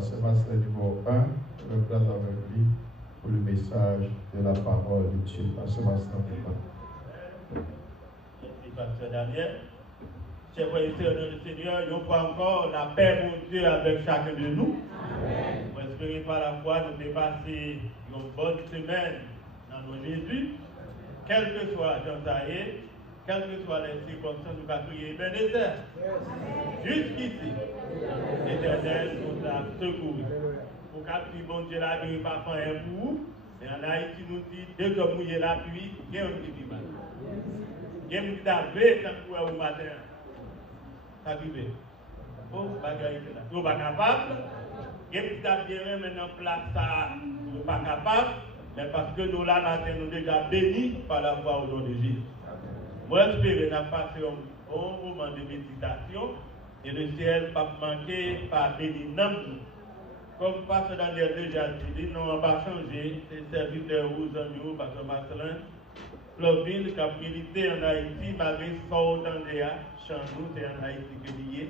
Pasteur Marcelin numéro 1, le place avec lui pour le message de la parole de Dieu. Pasteur Marcelin numéro 1. Merci, Pasteur Daniel. Chers frères et sœurs dans le Seigneur, nous croyons encore la paix, mon Dieu, avec chacun de nous. Amen. Pour espérer par la foi nous dépasser une bonne semaine dans nos Jésus. Quel que soit Jean-Taïe, quelles que soient les circonstances, nous allons prier Ebenezer. Jusqu'ici, l'Éternel nous a secouru. Pour qu'après, bon Dieu, la nuit, pas faire un pour. Et en Haïti, nous dit, dès que mouiller la pluie, il y a un petit peu mal. Il y a un petit peu quand vous au matin. Ça arrive. Oh, bagaille là. Vous pas capable. Il y a un petit peu maintenant place ça, vous pas capable. Mais parce que nous là, nous sommes déjà bénis par la foi au nom de Jésus. Moi, j'espère que nous avons passé un moment de méditation et le ciel pas manqué par béni. Comme Pasteur Daniel déjà dit, nous n'avons pas changé. C'est serviteur aux amis, Pasteur Marcelin. Floville, qui a milité en Haïti, malgré son dans les chez nous, c'est en Haïti que lié.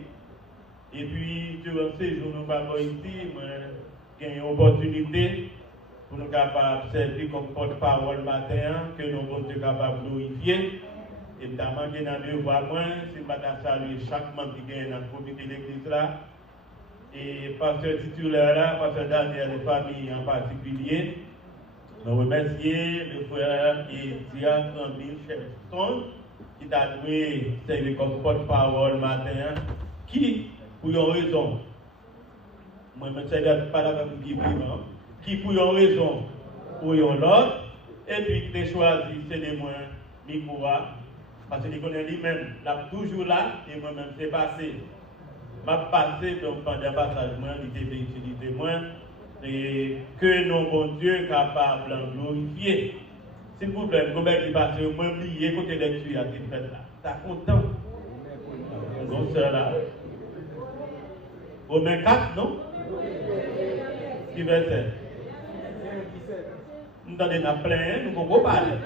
Et puis, durant ces jours, nous avons ici, j'ai une opportunité pour nous capables de servir comme porte-parole le matin, que nous sommes capables de glorifier. Et notamment, il y a deux voix moins, si je saluer chaque membre qui est dans le comité de l'église là. Et pasteur titulaire là, pasteur Daniel et famille en particulier. Nous remercions le frère et diacre Emile Shepston qui t'a doué servir comme porte-parole le matin, qui, pour une raison, moi je ne sais pas la même qui pour une raison, pour une autre, et puis qui t'a choisi, c'est les moins, Nicolas, parce qu'il connaît lui-même, il est toujours là, et moi-même c'est passé. Je suis passé donc pendant le passage, il était utilisé moins. Et que nos bons Dieu capables de glorifier. S'il vous plaît, vous pouvez passer au moins oublier côté lecture à cette fête là. Ça content. Non, c'est là. Romains 4, non? Qui verset? Nous avons plein, nous pouvons parler.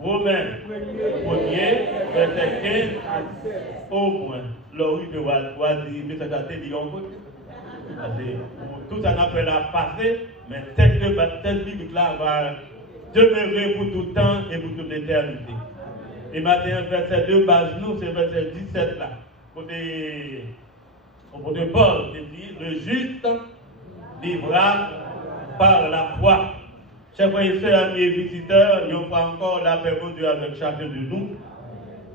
Romains 1er, verset 15, au moins. L'origine de Wazi, mais ça a été dit en côté. Tout ça n'a pas la passer, mais cette biblique-là va demeurer pour tout temps et pour toute l'éternité. Et maintenant, verset 2, base nous, c'est verset 17 là. Côté Paul, il dit, le juste vivra par la foi. Chers frères et sœurs, amis et visiteurs, nous avons encore la paix de Dieu avec chacun de nous.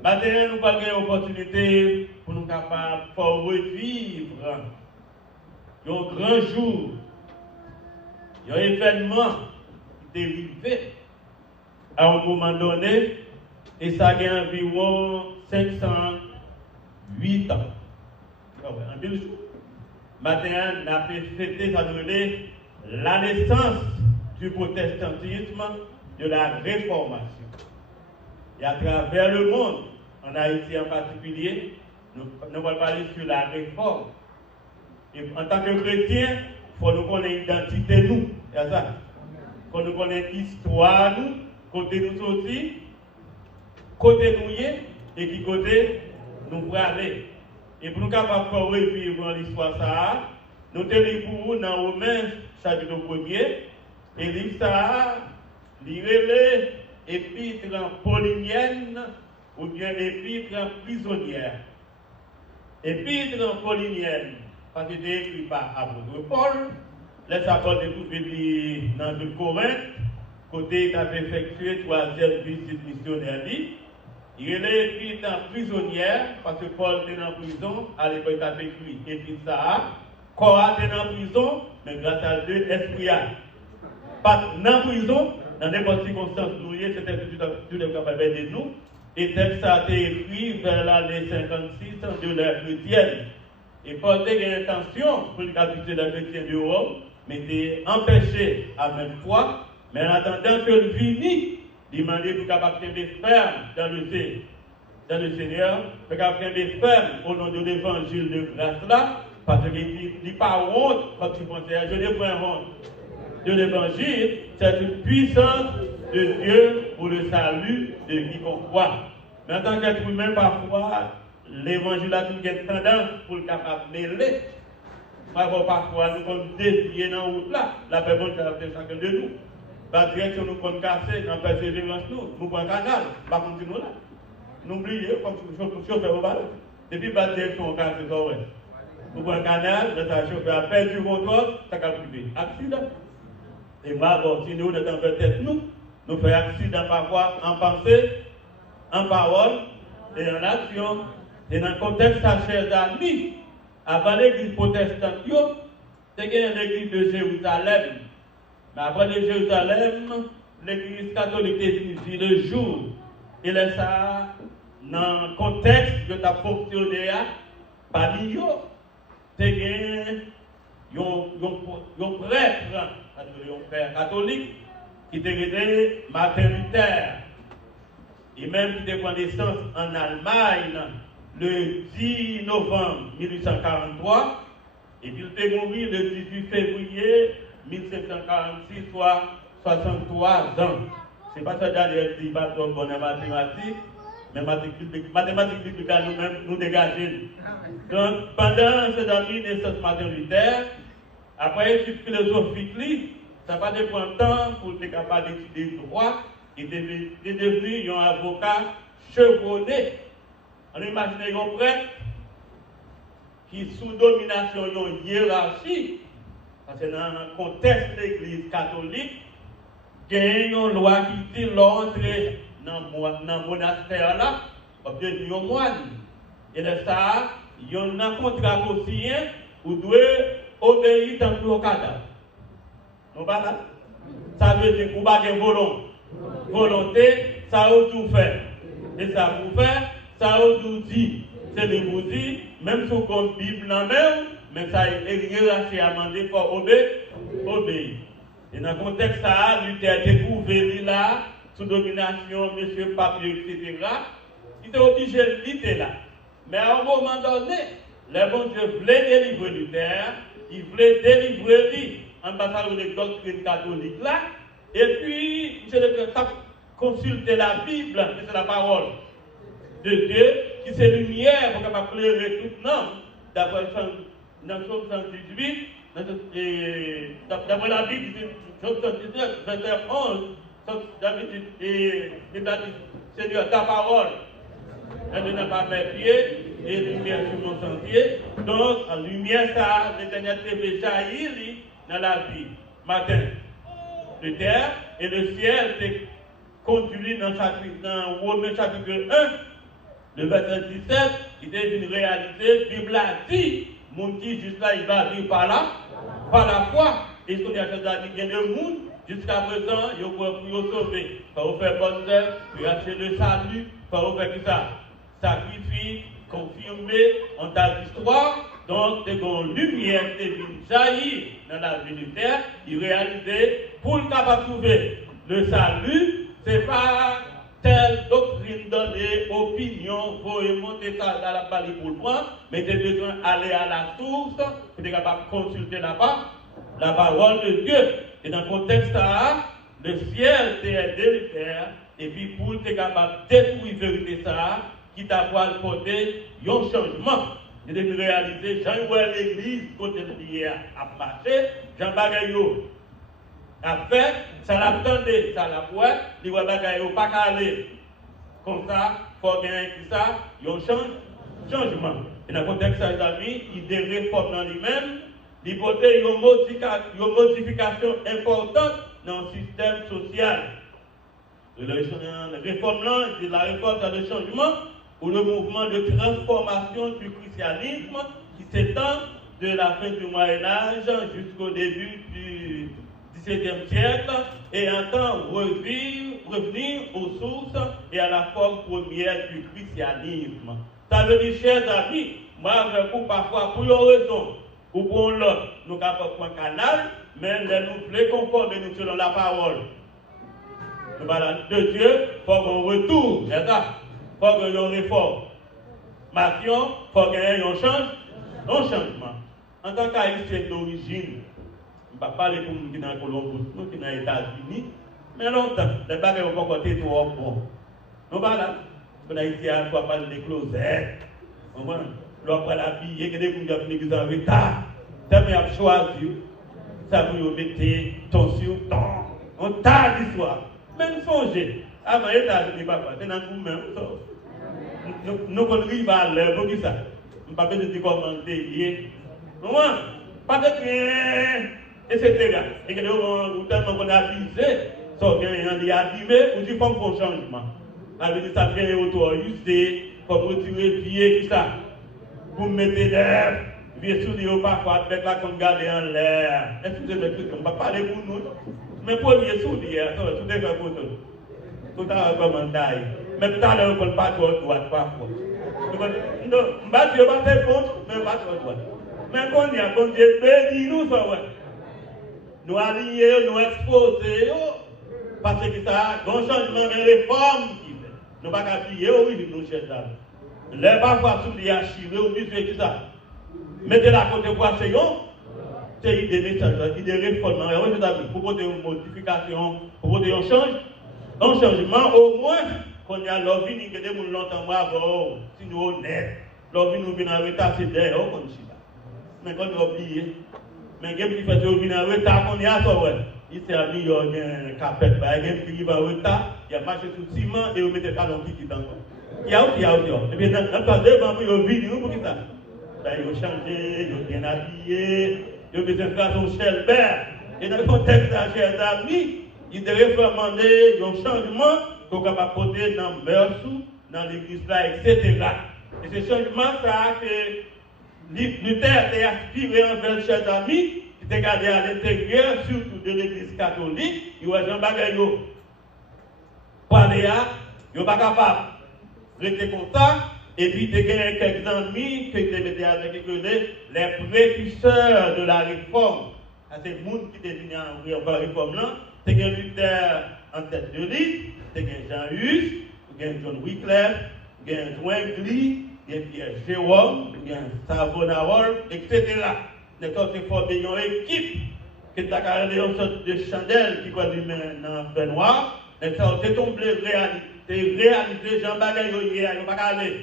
Maintenant, nous avons une opportunité pour nous capables de revivre. Il y a un grand jour, il y a un événement qui est arrivé à un moment donné, et ça a environ 508 ans. En 2 jours. Maintenant, on a fêté, ça donné la naissance du protestantisme, de la réformation. Et à travers le monde, en Haïti en particulier, nous allons parler sur la réforme. Et en tant que chrétien, il faut nous connaître l'identité nous. C'est ça. Il faut nous connaître l'histoire nous, côté nous sortis, côté nous y est, et qui côté nous pour aller. Et pour nous capables de revivre l'histoire ça, nous tenons pour vous dans Romains chapitre 1er, et livre ça, l'irélé épître paulinienne ou bien épître prisonnière. Épître paulinienne. Parce que c'est écrit par l'apôtre Paul, les apôtres découvrent dans le Corinthe, côté il a effectué 3e visite missionnaire. Il est écrit en prisonnière, parce que Paul était en prison, à l'époque il a écrit, et puis ça, Cora était en prison, mais grâce à Dieu, esprit pas dans prison, dans n'importe quelle circonstance, c'était tout le capable de nous, et texte a été écrit vers l'année 56 de l'ère chrétienne. Et Paul a eu l'intention pour le capitaine de la chrétienne de Rome, mais était empêché à même fois. Mais en attendant que le vini, il m'a dit pour capable de ferme dans le Seigneur, pour capable de ferme au nom de l'évangile de grâce là, parce qu'il dit pas honte quand tu penses, je n'ai pas honte. De l'évangile, c'est une puissance de Dieu pour le salut de quiconque croit. Mais en tant qu'être humain, parfois, l'évangile a une tendance pour le capable de mêler Parfois, nous sommes déviés dans la route là. La paix bonne de chacun de nous. La direction nous compte casser, dans la persévérance nous prenons un canal, pas continuer là. N'oubliez, comme chauffeur au ballon. Depuis la direction, on casse les oreilles. Nous prenons un canal, le chauffeur a perdu le contrôle, ça a privé. Accident. Et moi, bon, si nous, dans notre tête, nous faisons accident parfois en pensée, en parole et en action. Et dans le contexte, chers amis, avant l'église protestante, c'était une église de Jérusalem. Mais après de Jérusalem, l'église catholique est venue le jour. Et là, ça, dans le contexte de ta fonctionné, parmi eux, c'était un prêtre, un père catholique, qui était Martin Luther. Et même qui était naissance en Allemagne le 10 novembre 1843, et puis il est mort le 18 février 1746, soit 63 ans. Ce n'est pas ça Daniel dit, pas de bonne mathématique, mais mathématiques bibliques nous-mêmes, nous dégager. Donc, pendant cette année de naissance Martin Luther, après l'étude philosophique, ça n'a pas de temps pour être capable d'étudier le droit, il est devenu un avocat chevronné. On imagine un prêtre qui, sous domination d'une hiérarchie, parce que dans le contexte de l'église catholique, il y a une loi qui dit l'entrée dans le monastère là, on peut devenir un moine. Et de ça, il y a un contrat aussi, où doit obéir dans le cadavre. Non, pas là. Ça veut dire qu'on n'a pas de volonté, ça a tout fait. Et ça vous fait, ça a tout dit. C'est de vous dire, même si vous avez Bible dans même, mais ça est hiérarchie à demander pour obéir. Et dans le contexte, ça, Luther a découvert là, sous domination, M. Papier, etc. Il était obligé de lutter là. Mais à un moment donné, le bon Dieu voulait délivrer Luther, il voulait délivrer lui, ambassadeur de doctrine catholique là, et puis, il a consulté la Bible, c'est la parole de Dieu, qui c'est lumière pour capable éclairer tout le monde. D'après dans Somme 118, d'après la Bible, Somme 119, verset 11, David dit, Seigneur, ta parole, elle n'a pas mes pieds, et lumière sur mon sentier. Donc, en lumière, ça, l'Éternel devait jaillir dans la vie. Matin, le terre et le ciel s'est conduit dans Romains chapitre 1, le verset 17, il est une réalité. La Bible a dit, mon qui juste là, il va vivre par la foi. Et ce qu'on a dit, il y a des gens, jusqu'à présent, ils ont sauvé. Il faut faire bonne œuvre, il faut acheter le salut, il faut faire tout ça. Sacrifice, confirmé en ta histoire. Donc, c'est une lumière qui est jaillie dans la vie de terre, il réalisait pour le capable de trouver le salut, ce n'est pas telle doctrine donnée, opinion, faut monter ça dans la palais pour le prendre, mais tu as besoin d'aller à la source, pour être capable de consulter la parole de Dieu. Et dans le contexte là, le ciel t'est aidé le terre, et puis pour être capable de détruire la vérité ça, qui t'a porté un changement. Il devait réaliser, Jean voit l'église, côté de l'hier, à marcher, Jean Bagayo a fait, ça l'attendait, ça l'a fait, il voit Bagayo pas calé. Comme ça, il faut gagner tout ça, il y a un changement. Et dans le contexte des amis, il des réformes dans lui-même, il portait une modification importante dans le système social. La réforme là, c'est la réforme dans le changement, ou le mouvement de transformation du christianisme qui s'étend de la fin du Moyen-Âge jusqu'au début du XVIIe siècle et entend revenir aux sources et à la forme première du christianisme. Ça veut dire, chers amis, moi avec vous parfois pour une raison ou pour l'autre, nous avons un canal, mais nous voulons conformer nous selon la parole de Dieu, il faut qu'on retourne, c'est ça? Il faut qu'il y ait une réforme. Mation, il faut qu'il y ait un changement. En tant qu'haïtien d'origine, je ne vais pas parler pour nous qui sont dans Colombie, nous qui sont dans les États-Unis, mais longtemps, les bagages ne vont pas côté trop bon. Nous pas là. En Haïti, on va parler des closettes. On va la vie, il y a des gens qui ont fini en retard. ça m'a choisi, ça vous mettez ton sur ton, on t'a d'histoire. Même songer, avant l'état de papa, c'est dans nous-mêmes. Nous connaissons à l'heure, pour qui ça? Nous ne pouvons pas dire comment payer. Non, pas de bien, etc. Et que nous tellement qu'on a abusé, ça vient abîmé, ou du comme pour changement. Avec ça vient auto-usé, comme retirer pied, qui ça? Vous mettez l'air, vieux souliers parfois, avec la qu'on garde en l'air. Excusez-moi, on ne va pas parler pour nous. Mais pour les souliers, tout est fait pour tout. Tout à recommander. Mais tout à l'heure, on ne peut pas trop droite parfois. Non, je ne vais pas faire compte, mais pas trop droite. Mais quand il y a bon Dieu, bénis-nous, ça, ouais. Nous allier, nous exposer, parce que ça a un changement de réforme qui fait. Nous ne pouvons pas dire, oui, nous cherchons. Les parfois, sous les archives, ou bien tout ça. Mettez la côté quoi, c'est une idée de réforme. Pour proposer une modification, pour proposer un changement, au moins, qu'on y a l'envie de que des gens longtemps avant, si nous honnêtes, l'envie nous vient en retard, c'est d'ailleurs, comme ça. Mais quand on oublie, mais quelqu'un qui fait venir en retard, qu'on y a ça, ouais. Il s'est mis, il y a un capet, quelqu'un qui va en retard, il a marché sur le ciment et il met des talons qui quittent encore. Il y a. Et bien, dans le devant, il y a une vidéo pour qui ça? Il a changé, il a bien habillé, il a mis un gazon Shelbert. Et dans le contexte de chers amis, il devrait faire demander un changement pour qu'on va porter dans le Mersou, dans l'église là, etc. Et ce changement, ça a que Luther était aspiré envers chers amis, qui était gardé à l'intérieur, surtout de l'église catholique, il y a Jean Bagayo. Paléa, il n'est pas capable de rester comme ça, et puis il y a quelques amis qui étaient avec les précurseurs de la réforme. C'est le monde qui est venu en réforme là. C'est que Luther en tête de liste, c'est que Jean Hus, John Wycliffe, Zwingli, Pierre Jérôme, Savonarole, etc. Nous avons formé une équipe qui a carrément une sorte de chandelle qui va lui mettre dans le feu noir. Nous avons réalisé Jean Bagayo hier, il n'y a pas aller.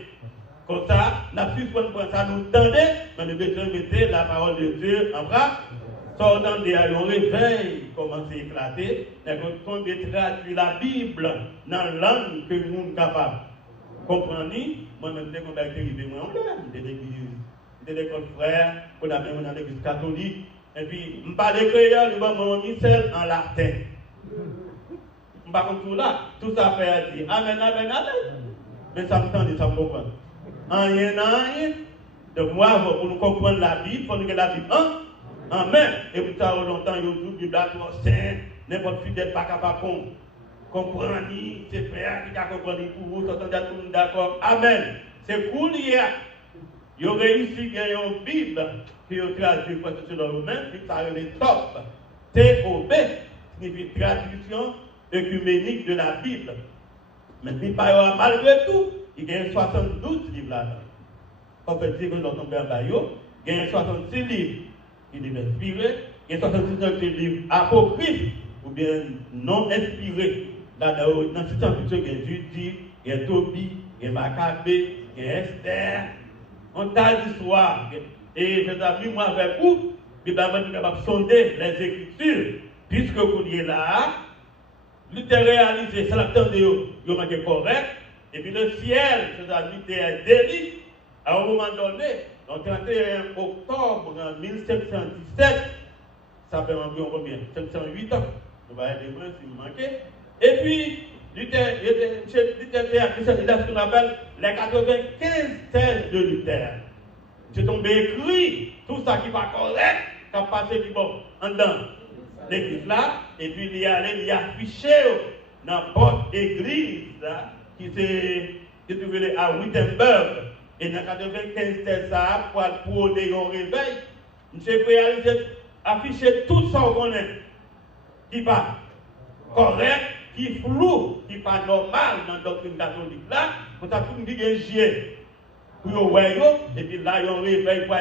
Comme ça, nous avons suspendu ça, nous tendez, mais nous devons mettre la parole de Dieu en bras. Sortant de un réveil commence à éclater, et qu'on peut traduire la Bible dans la langue que nous sommes capables de comprendre. Moi-même, dès qu'on a été arrivé, moi, on est l'église, de l'école frère, on a même dans l'église catholique, et puis, je parle de créole, je vais mon missel en latin. Je ne pas tout là, tout ça fait dire Amen, Amen, Amen. Mais ça me tend de ça me comprendre. Rien, de moi, pour nous comprendre la Bible, il faut que la Bible, Amen. Et pour ça, longtemps, il y a tout du blague saint, n'importe qui n'est pas capable de comprendre, c'est frère qui a compris pour vous, tout le monde d'accord. Amen. C'est cool hier. Ils ont réussi à gagner une Bible qui ont traduit parce que c'est dans le même, puis ça le top. TOB signifie traduction œcuménique de la Bible. Mais malgré tout, il y a 72 livres là-dedans. On peut dire que dans ton père Bayo, il y a 66 livres. Il est inspiré, il y a 69 livres apocryphes ou bien non inspirés. Dans ce temps, il y a Judith, il y a Tobie, il y a Maccabée, il y a Esther. On t'a d'histoire. Et mes amis, moi, avec vous, je suis capable de sonder les Écritures. Puisque vous êtes là, Luther réalisé, c'est la temps de vous manquez correct. Et puis le ciel, mes amis, est délit. À un moment donné, le 31 octobre 1717, ça fait environ combien? 708 ans. On va aider moi si vous manquez. Et puis, Luther a ce qu'on appelle les 95 thèses de Luther. C'est tombé écrit tout ça qui va correct, qui a passé du bon en dedans l'église là, et puis il y a affiché dans la porte église là, qui s'est trouvée à Wittenberg. Et dans 95 thèses ça, pour prôner un réveil, monsieur peut afficher tout ça qu'on est, qui va correct, qui flou, qui pas normal dans la doctrine catholique là, pour ça tout dit un gier. Pour vous et puis là, il y a un réveil pour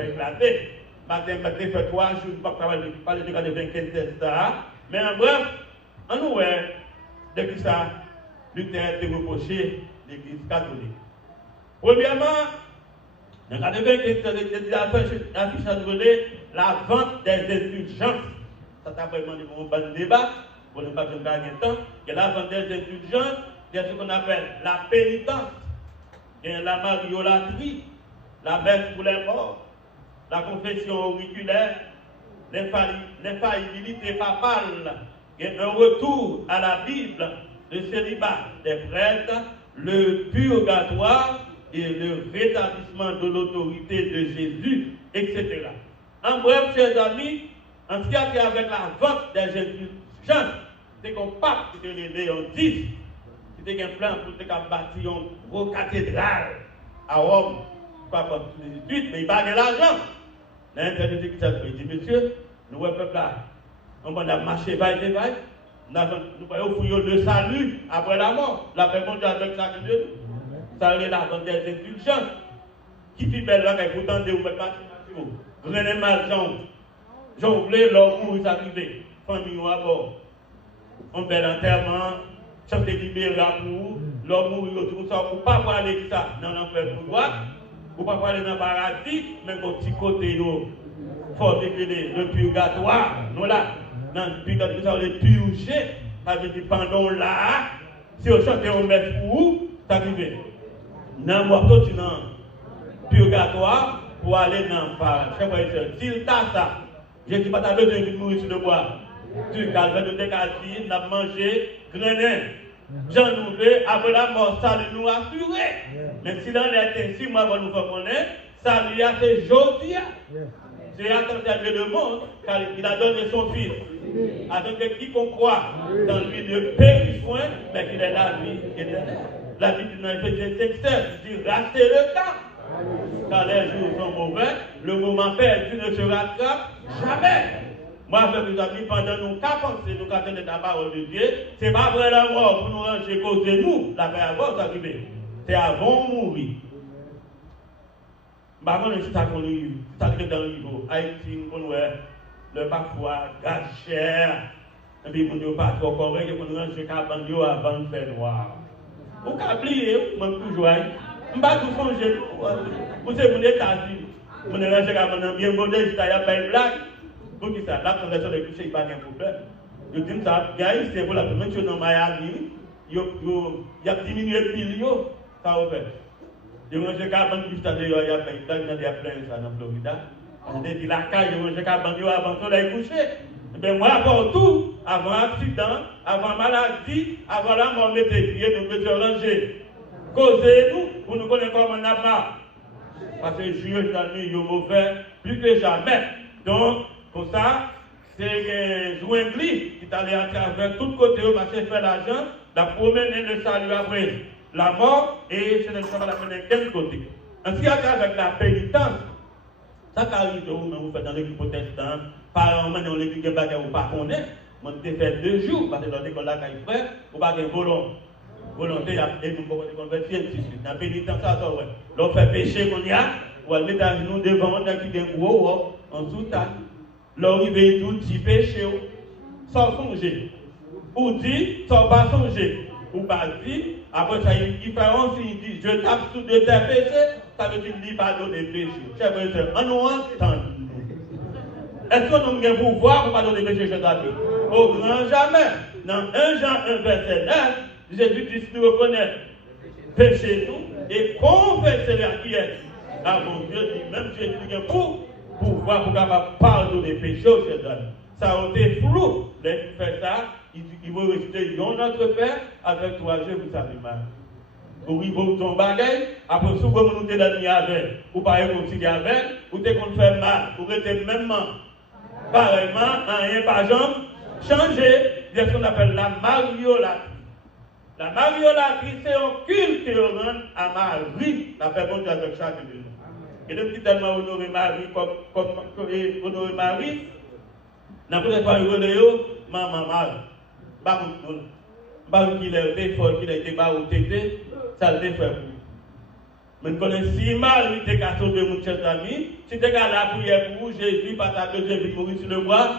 éclater. Matin, fait 3 jours, je ne vais pas parler de 95 thèses ça. Mais en bref, on nous voit, depuis ça, Luther a reproché l'église catholique. Premièrement, Dans la affiche la vente des indulgences. Ça t'a vraiment dit un bon débat, pour ne pas gagner de temps. Il y a la vente des indulgences, il y a ce qu'on appelle la pénitence, il y a la mariolatrie, la messe pour les morts, la confession auriculaire, l'infaillibilité papale, il y a un retour à la Bible, le célibat des prêtres, le purgatoire et le rétablissement de l'autorité de Jésus, etc. En bref, chers amis, en ce qui a fait avec la vente des indulgences, c'est qu'on pape qui était Léon X, qui était un plan pour bâtir une gros cathédrale à Rome, pas pour les études, mais il n'a pas l'argent. L'intérêt qui s'est dit, monsieur, nous, le peuple là, on va marcher vaille, nous voyons le salut après la mort, la paix mondiale avec chacun de nous. Ça est la vente des indulgences. Qui dit belle là, qu'il faut tendre ou mettre pas, grenez mal, jonglez, l'homme mourir, ça arrive, famille à bord. On fait l'enterrement, chanter libérer pour l'homme mourir, tout ça, pour ne pas aller ça dans l'enfer pour droit, pour ne pas aller dans le paradis, mais au petit côté, il faut déclarer le purgatoire, nous là, dans le purgatoire, ça veut dire purger, ça veut dire pendant là, si on chante, on met pour ça arrive. Dans le purgatoire, pour aller dans le paradis. S'il t'a ça, je dis pas, tu as besoin de mourir sur le bois. Tu as de décalci, tu as mangé, grenin. Jean Nouveau, après la mort, ça nous assurer. Mais si l'on est ainsi, moi, nous faire connaître, ça lui a fait aujourd'hui. C'est attendu le monde, car il a donné son fils. Attendez quiconque croit dans lui ne périsse point, mais qu'il ait la vie éternelle. La vie du Éphésiens 5:7 dit rachetez le temps. Car les jours sont mauvais, le moment perdu ne se rattrape jamais. Moi, avec mes amis, pendant nous qu'à penser, nous qu'à tenir la parole de Dieu, c'est pas après la mort pour nous ranger cause de nous, la paix avant d'arriver. C'est avant de mourir. Par contre, c'est ça qu'on lit, c'est ça qui est dans le niveau. Haïti, nous connaissons le parfois, gaz cher, et puis nous ne pas trop correct, et nous ranger qu'à bandio avant de faire noir. Vous pouvez oublier, moi toujours, je ne vais pas tout changer. Vous savez, mon États-Unis, mon ranger qu'à bandio bien modèle, il y a pas une blague. Donc, ça, la conversion des couchés, il n'y a pas de problème. Je dis ça, gars, c'est pour la première chose dans Miami, il y a diminué le pile, ça va faire. Je mange 40 plus tard, il y a plein ça dans Florida. On dit la caille, je mange 40 avant de coucher. Mais moi, avant tout, avant accident, avant maladie, avant la mort, mettez pieds, nous mettons ranger. Causez-nous pour nous connaître comment on a marre. Parce que juge dans nous, il est mauvais, plus que jamais. Donc, pour ça, c'est Jouingli qui est allé à travers tout côté, au marché faire l'argent, la promener le salut après la mort, et c'est le travail de la quel côté. Ainsi, avec la pénitence, ça qui arrive, vous faites dans l'église protestante, par exemple, dans l'église de Baga, vous ne connaissez pas, vous avez fait 2 jours, parce que dans l'école là, quand il fait, vous n'avez pas de volonté, et nous pouvons convertir, dans la pénitence, ça, ouais. L'on fait péché qu'on y a, ou à mettre à genoux devant, on a qui est gros, en sous-taille. L'arrivée tout dit péché, sans songer. Ou dit, sans pas songer. Ou pas dit, après ça, il fait un signe, il dit, je tape sous de tes péchés, ça veut dire qu'il va donner péché. Chers frères et sœurs, on nous entend. Est-ce que nous avons un pouvoir pour pas donner péché chez Dieu? Au grand jamais. Dans 1 Jean 1, verset 9, Jésus-Christ nous reconnaît péché nous et confesser la qui est. Ah mon Dieu dit, même Jésus a pour pouvoir pour capable pardonner les péchés aux chrétiens. Ça a été flou. Dès qu'il fait ça, il va réciter notre Père avec toi, je vous salue mal. Ou il va ton bagage, après si vous nous êtes dans avec, ou pas réconcilier avec, ou t'es qu'on fait mal, ou rester même pareillement, rien par jambe, changer, c'est ce qu'on appelle la mariolatrie. La mariolatrie, c'est un culte que l'on rend à Marie, la paix mondiale avec chacun de nous. Et depuis tellement honorer Marie comme honorer Marie, n'a pas pas honorer maman mal. Pas qu'il a été fort, qu'il a été bas ou tété, ça le fait pour lui. Mais nous connaissons si mal, il était qu'à sauver mon cher ami, si tu es qu'à la prière pour Jésus, parce que Jésus mourir sur le bois,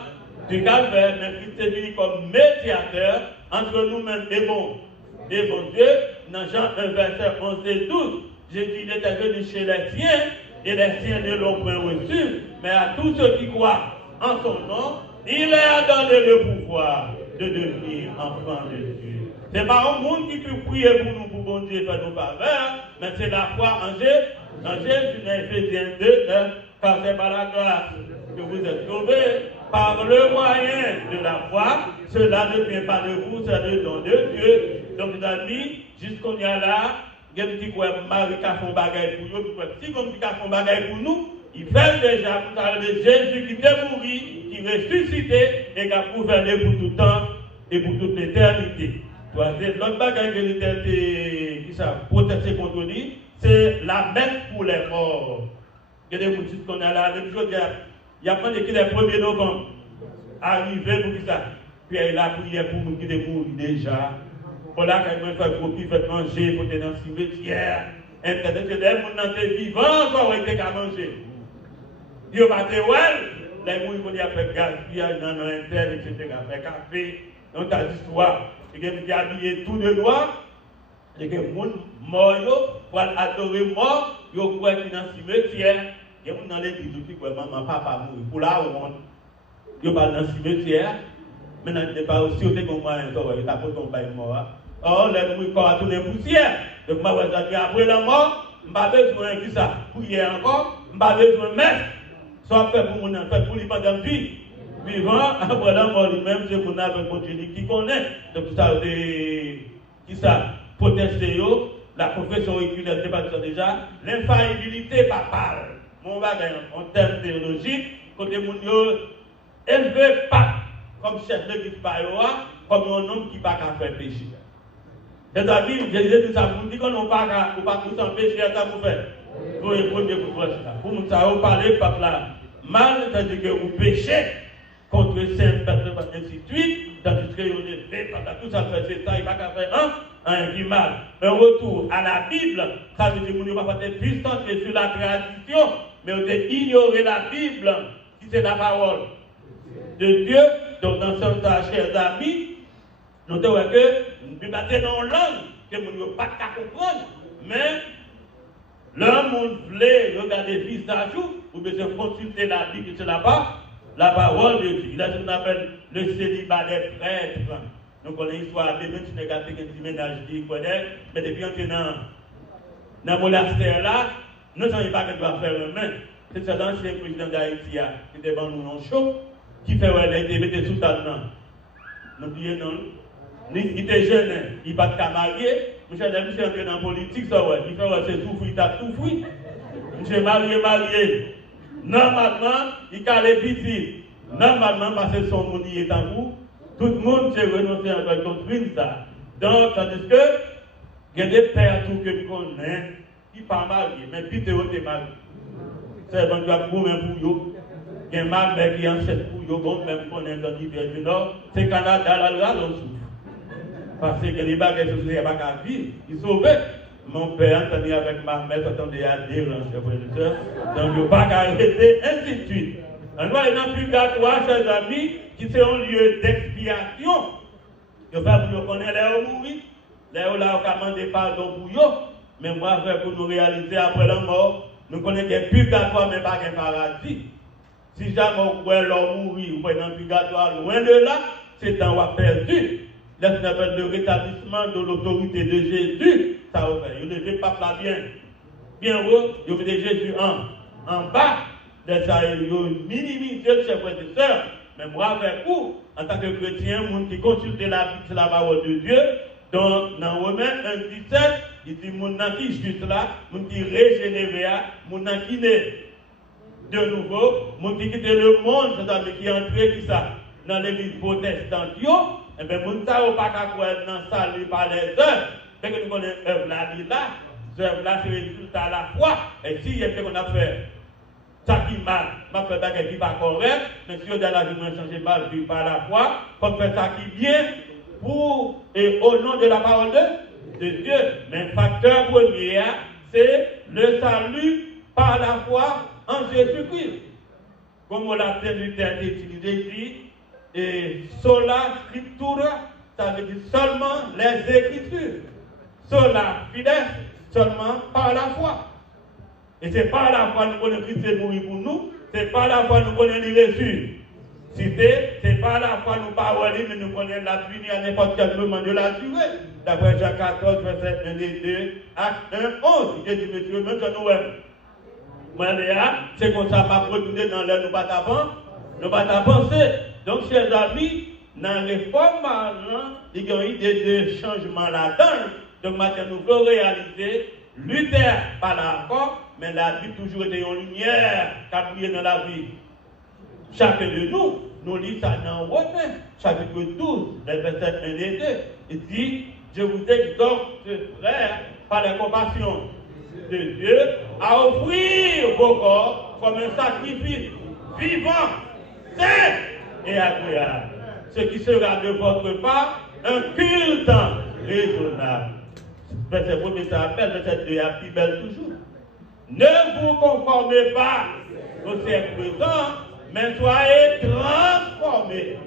du calvaire, mais Christ est venu comme médiateur entre nous-mêmes et bon Dieu. Dans Jean 1, verset 11 et 12, Jésus était venu chez les siens, et les siens ne l'ont point reçu, mais à tous ceux qui croient en son nom, il leur a donné le pouvoir de devenir enfants de Dieu. Ce n'est pas un monde qui peut prier pour nous, pour bon Dieu faire nos faveurs, mais c'est la foi en Jésus. En Jésus, dans Éphésiens 2, car c'est par la grâce que vous êtes sauvés, par le moyen de la foi. Cela ne vient pas de vous, c'est le don de Dieu. Donc, les amis, jusqu'on y a là, il y a un petit Marie qui a fait un bagage pour nous, si comme qui a fait un bagage pour nous, il fait déjà pour parler de Jésus qui est mort, qui est ressuscité et qui a gouverné pour tout temps et pour toute l'éternité. L'autre bagage que l'éternité qui s'est protesté contre lui, c'est la messe pour les morts. Il y a des gens qui sont là, il y a pas de qui le 1er novembre, arrivé pour qui ça. Puis il a prié pour nous qui sont morts déjà. Voilà, quand il fait gros, il fait manger pour être dans le cimetière. International, les gens qui sont vivants, encore, ils ont manger. Ils ont battu, les gens qui ont fait gaspillage dans l'interne, etc., fait café, dans ta histoire. Il y a des gens qui ont habillé tout de noir. Il y a des gens morts, pour adorer mort, ils ont croit qu'ils sont dans le cimetière. Il y a des gens dans l'église qui disent maman, papa mourir. Pour là, ils sont dans le cimetière. Maintenant, il n'est pas aussi au décompagnement, il n'a pas tombé mort. Or, les gens qui ont tourné poussière. Donc, moi, je dis après la mort, je n'ai pas besoin de ça. Prier encore, je n'ai pas besoin de mettre. Soit fait pour mon enfant, pour lui pendant la vie. Vivant, après la mort lui-même, c'est mon avec mon Dieu qui connaît. Donc, ça, qui ça, protester, la profession oculaire, c'est pas ça déjà, l'infaillibilité papale. Mon bagage, en termes théologiques, côté mon Dieu, élevé pas comme chef de l'église comme un homme qui n'a pas faire péché. C'est-à-dire, Jésus dit ça pour nous dire qu'on n'a pas sans péché, ça vous fait. Vous répondez pour ça. Pour nous, ça vous parler, peuple là. Mal, c'est-à-dire que vous péchez contre saint personne, ainsi de suite, tandis que vous êtes tout ça fait, c'est ça, il n'y a pas qu'à faire un qui mal. Un retour à la Bible, ça veut dire que vous n'avez pas fait puissance sur la tradition, mais vous avez ignoré la Bible, qui c'est la parole de Dieu. Donc, dans ce temps, chers amis, nous devons que nous débattons dans une langue que nous n'avons pas qu'à comprendre, mais l'homme voulait regarder le visage, vous devez consulter la Bible, c'est là-bas, la parole de Dieu. Il y a ce qu'on appelle le célibat des prêtres. Donc, on a l'histoire des gens qui ont fait un ménage, mais depuis qu'on est dans le monastère là, nous ne savons pas qu'on doit faire le main. C'est ça l'ancien président d'Haïti qui était dans nous chaud, qui fait les mettre sous ta main. Nous disons non. Il était jeune, il n'a pas de marié. Monsieur est entré dans la politique, ça ouais. Il fait c'est tout fouille, il a tout fouille. Monsieur marié. Normalement, il a les petits. Normalement, parce que son monde est en vous, tout le monde s'est renoncé à la doctrine ça. Donc, tandis que, il y a des pères tout que nous connaissons, qui ne sont pas mariés, mais puis tu es marié. C'est bon, tu as pour vous. Il y a un mari qui est en cette pour vous, bon, même qu'on est dans l'hiver du Nord, c'est Canada, là, on souffre. Parce que les bagages sociaux, il n'y a pas qu'à vivre, ils sont sauvés. Mon père, entendait avec ma mère, attendait à dire, chers frères et sœurs, donc il n'y a pas qu'à arrêter, ainsi de suite. On doit aller dans le purgatoire, chers amis, qui c'est un lieu d'expiation. Il va vous connaître les où mourir, les où là, on a demandé pardon pour eux, mais moi, pour nous réaliser après la mort, nous connaissons des purgatoires, mais pas un paradis. Si jamais on voit l'homme mourir, ou dans le purgatoire, loin de là, c'est temps où on a perdu. Là, ce qu'on appelle le rétablissement de l'autorité de Jésus, ça va faire. Il ne fait pas là bien haut, il met Jésus en bas, de ça, il minimise le chef et sœurs. Mais moi, avec vous, en tant que chrétien, monde qui consulte la Bible, c'est la parole de Dieu. Donc, dans Romains 1,17, il dit, mon qui est juste là, mon qui est régénéré, mon qui naît de nouveau, mon qui quitte le monde, c'est-à-dire qui est entré, qui ça, dans l'église protestante, et bien, mon ça, on pas qu'à croire dans ça, par les œuvres. Dès que nous connaissons l'œuvre là, l'œuvre là, c'est le résultat à la foi. Et si il y a ce qu'on a fait, ça qui mal, m'a fait des qui pas correct, mais si on a la vie, on changer mal, puis par la foi, comme fait ça qui vient pour et au nom de la parole de Dieu. Mais le facteur premier, c'est le salut par la foi en Jésus-Christ. Comme on l'a utilisé ici, et sola scriptura, ça veut dire seulement les Écritures. Sola fides, seulement par la foi. Et c'est pas la foi nous connaissons Christ est mourir pour nous, c'est pas la foi nous connaissons les ressuscité, c'est pas la foi nous parole, mais nous connaissons la vie à n'importe quel moment de la durée. D'après Jean 14, verset 1 et 2, acte 1, 11, il dit, monsieur, même si nous moi, c'est comme ça, m'a retourné dans l'air, nous pas penser. Donc, chers amis, dans la réforme, il y a eu des changements là-dedans. Donc, maintenant, nous voulons réaliser, Luther, pas d'accord, mais la vie toujours été en lumière, qui a brillé dans la vie. Chacun de nous, nous lisons ça dans Romains, chapitre 12, les versets 1 et 2. Il dit, je vous exhorte, frères, par la compassion de Dieu, à offrir vos corps comme un sacrifice vivant, saint et agréable. Ce qui sera de votre part un culte raisonnable. Verset 1, ça appelle, verset 2, à plus belle toujours. Ne vous conformez pas au siècle présent, mais soyez transformés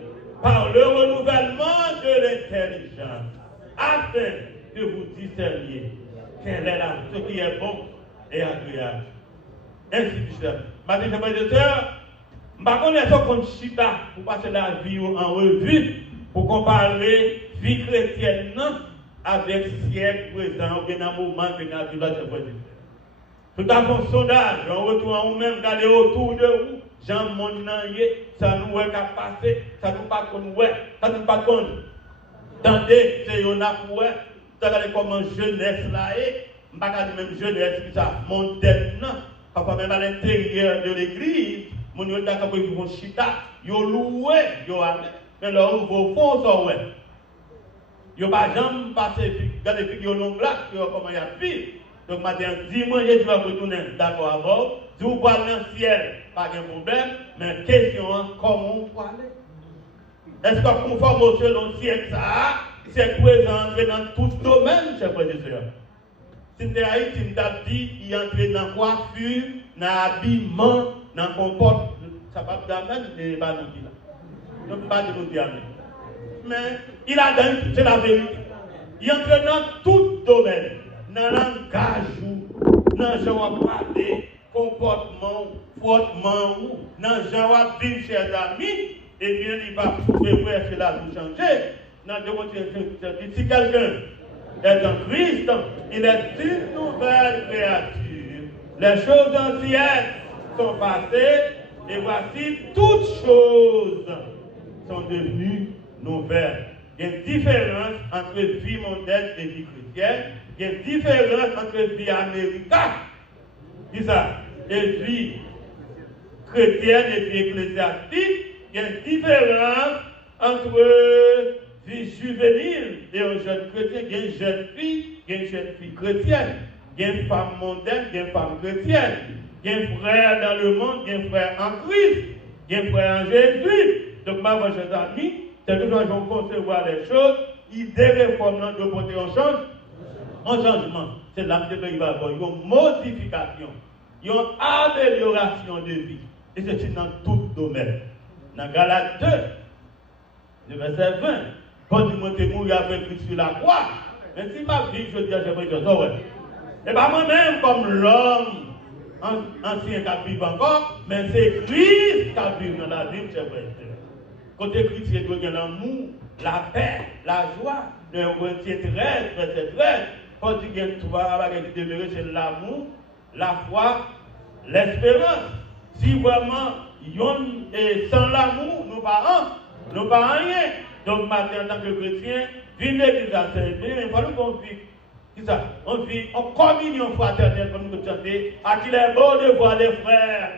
par le renouvellement de l'intelligence, afin que vous discerniez quel est ce qui est bon et agréable. Ainsi de suite. Madame et sœurs, je ne connais pas qu'on chita pour passer la vie en revue, pour comparer vie chrétienne avec siècle présent, ou bien un moment que nous avons vu. Tout à fait un sondage, on retourne même regarder autour de vous, Jean Monnaye, ça nous est qu'à passer, ça nous pas qu'on ça nous pas qu'on. Tendez, c'est on a pour regardez comment jeunesse là est, je ne pas dire même jeunesse qui ça mondaine, parfois même à l'intérieur de l'église, mon yo d'accord pour qu'ils vont chita, yo loué, yo amé, mais leur nouveau fond ça ouais. Yo pas jamais passer regardez puis yo non là, yo comment y a pire. Donc, matin, dimanche, je vais retourner d'accord avec vous. Si vous parlez dans le ciel, pas de problème. Mais question, comment vous parlez? Est-ce que conforme au selon le siècle, ça, c'est présent dans tout domaine, chers frères et sœurs? Si vous Haïti, vous avez dit, il entre dans la coiffure, dans l'habillement, dans le comportement. Ça va vous amener, il n'est pas nous là. Donc, pas de nous dire. Mais il a donné, c'est la vérité. Il entre dans tout domaine. Dans le langage, dans le genre de parler, comportement, frottement, dans le genre de vivre, chers amis, eh bien, il va prouver que cela nous changer. Dans le si quelqu'un est en Christ, il est une nouvelle créature. Les choses anciennes sont passées, et voici toutes choses sont devenues nouvelles. Il y a une différence entre vie mondaine et vie chrétienne. Il y a une différence entre vie américaine, c'est ça, et vie chrétienne et vie ecclésiastique. Il y a une différence entre vie juvénile et un jeune chrétien. Il y a une jeune fille, il y a une jeune fille chrétienne. Il y a une femme mondaine, il y a une femme chrétienne. Il y a un frère dans le monde, il y a un frère en Christ. Il y a un frère en Jésus. Donc, ma chers amis, c'est que nous allons concevoir les choses, il déréforme de porter en changement. C'est là que il va avoir une modification, une amélioration de vie. Et c'est dans tout domaine. Dans Galates 2, le verset 20, quand il m'a mourir avec Christ sur la croix, mais si ma vie, je dis à Jésus, et pas moi-même comme l'homme ancien qui vit encore, mais c'est Christ qui vit dans la vie, c'est vrai. Côté Christ, c'est de l'amour, la paix, la joie. Dans Corinthiens 13, verset 13, quand il y a trois qui demeurent, c'est l'amour, la foi, l'espérance. Si vraiment, sans l'amour, nous ne pas rien. Donc, maintenant, en tant que chrétien, vivre l'église à Saint-Esprit, il faut qu'on vive. On vit en communion fraternelle, comme nous chantons, à qui est beau de voir les frères,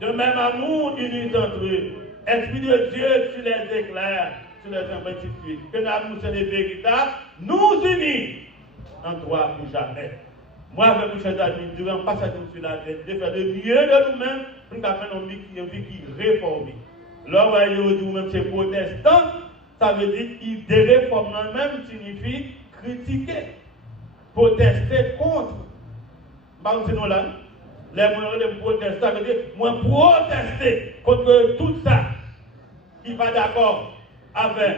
de même amour unis entre eux. Esprit de Dieu, tu les éclaires, tu les investitudes. Que l'amour, c'est les véritables, nous unis en toi pour jamais. Moi, avec mes chers amis, durant le passage sur la terre, de faire le mieux de nous-mêmes pour nous faire une vie qui est réformée. Là où vous dites même c'est protestant, ça veut dire qu'il déréforme même signifie critiquer, protester contre. Par exemple, c'est nous là. Les moyens de protester, ça veut dire moi protester contre tout ça qui n'est pas d'accord avec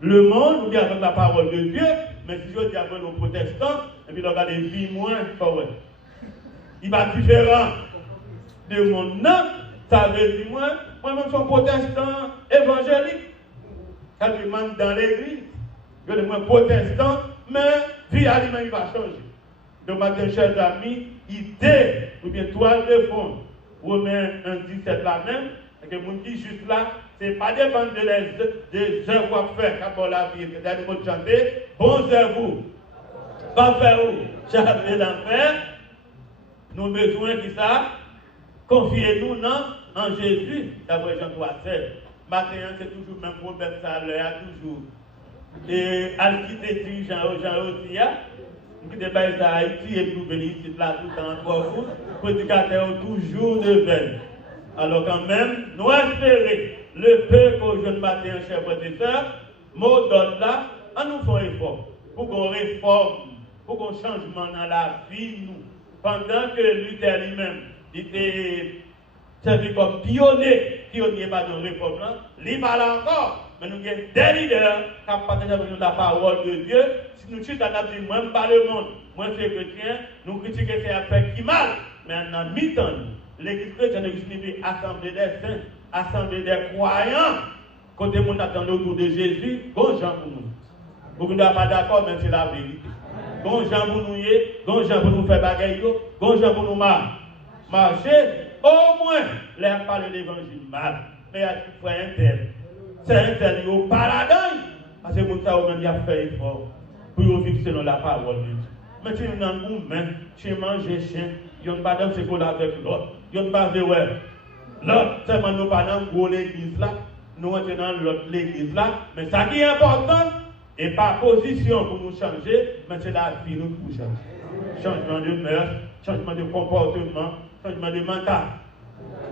le monde ou bien avec la parole de Dieu, mais si je dis avec nos protestants, et puis on a des vies moins fortes. il va différent de mon nom. Ça veut dire moi-même, je suis protestant évangélique. Ça me demande dans l'église. Je suis protestant, mais vie à lui-même, il va changer. Donc, matin, chers amis, idée, ou bien toile de fond, Romains 1,17 là même, et que mon dit juste là, c'est pas dépendre des œuvres à faire, quand on la vie, c'est-à-dire qu'on chanter, bons œuvres, pas faire où, jamais l'enfer, nous avons besoin de ça, confiez-nous en Jésus, d'après Jean 3,7. Matin, c'est toujours le même problème, ça l'heure, toujours. Et à quitter Jean aussi, qui débat à Haïti et puis venir ici là tout le temps encore vous, prédicateurs toujours de veille. Alors quand même, nous espérons le peu qu'au jeune matin, chers frères et sœurs, mot d'ordre là, on nous fait un effort pour qu'on réforme, pour qu'on changement dans la vie nous. Pendant que Luther lui-même était servi comme pionnier pas de réforme là, il parle encore. Mais nous avons des leaders qui partagent avec nous la parole de Dieu. Si nous sommes à dire, moi, je parle le monde, moi, je suis chrétien, nous critiquons ces affaires qui mal. Mais en mi-temps, l'église chrétienne signifie assemblée des saints, assemblée des croyants. Côté monde attend autour de Jésus, bon gens pour nous. Beaucoup ne sont pas d'accord, mais c'est la vérité. Bon gens pour nous, bon gens pour nous faire bagaille, bon gens pour nous marcher. Au moins, leur parler de l'évangile mal. Mais il y a tout frère un tel. C'est un tel au paradis. Parce que nous avons fait effort pour vivre selon la parole de Dieu. Mais si nous avons main, si nous mangeons chien, nous n'avons pas dansé avec l'autre. Nous n'avons pas vu l'autre. Seulement nous pas dans l'église là. Nous entrons dans l'autre l'église là. Mais ça qui est important, et pas position pour nous changer, mais c'est la vie nous pour changer. Changement de mœurs, changement de comportement, changement de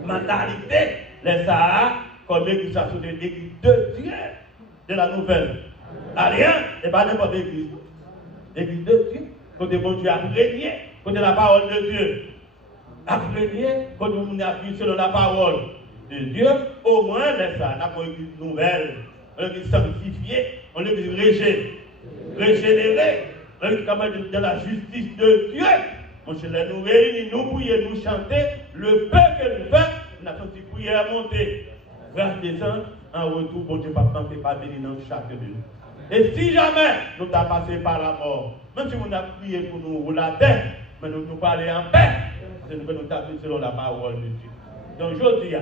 mentalité. Les Sahara, comme l'église a sauté l'église de Dieu, de la nouvelle. Rien, et pas n'importe l'église. L'église de Dieu, côté bon Dieu a régné, côté la parole de Dieu. A régné, côté on a vu selon la parole de Dieu, au moins les Sahara, on a une église nouvelle, on a une église sanctifiée, on a une église régénérée, on a une église de la justice de Dieu. Mon cher, nous réunissons, nous prions, nous chanter, le peu que nous faisons, nous avons une prière à monter. Grâce descend, en retour, bon Dieu, papa, ne fait pas venir dans chaque de nous. Et si jamais nous avons passé par la mort, même si nous avons prié pour nous rouler la tête, mais nous nous parler en paix, c'est nous nous taper selon la parole de Dieu. Donc, je dis,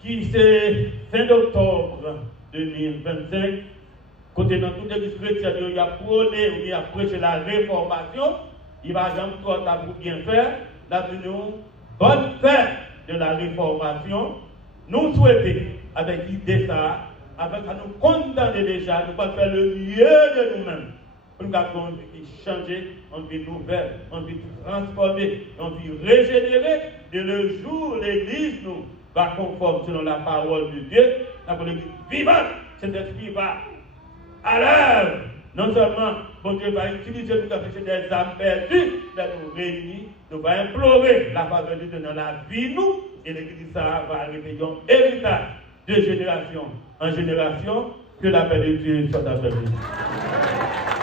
qui c'est fin d'octobre 2025, côté dans toute l'église chrétienne, il y a prôné ou il a prêché la réformation, il va jamais trop pour bien faire, là, nous, bonne fête de la réformation. Nous souhaitons, avec l'idée ça, avec à nous condamner déjà, nous allons faire le mieux de nous-mêmes. Pour nous changer, en vie nouvelle, en vie transformée, en vie régénérée. De le jour, l'Église nous va conforme selon la parole de Dieu. La l'Église vivante, cet esprit va à l'œuvre. Non seulement, bon Dieu va utiliser nous afficher des âmes perdues, mais nous réunir, nous va implorer la faveur de Dieu dans la vie, nous, et l'Église ça va arriver un héritage de génération en génération, que la paix de Dieu soit avec nous.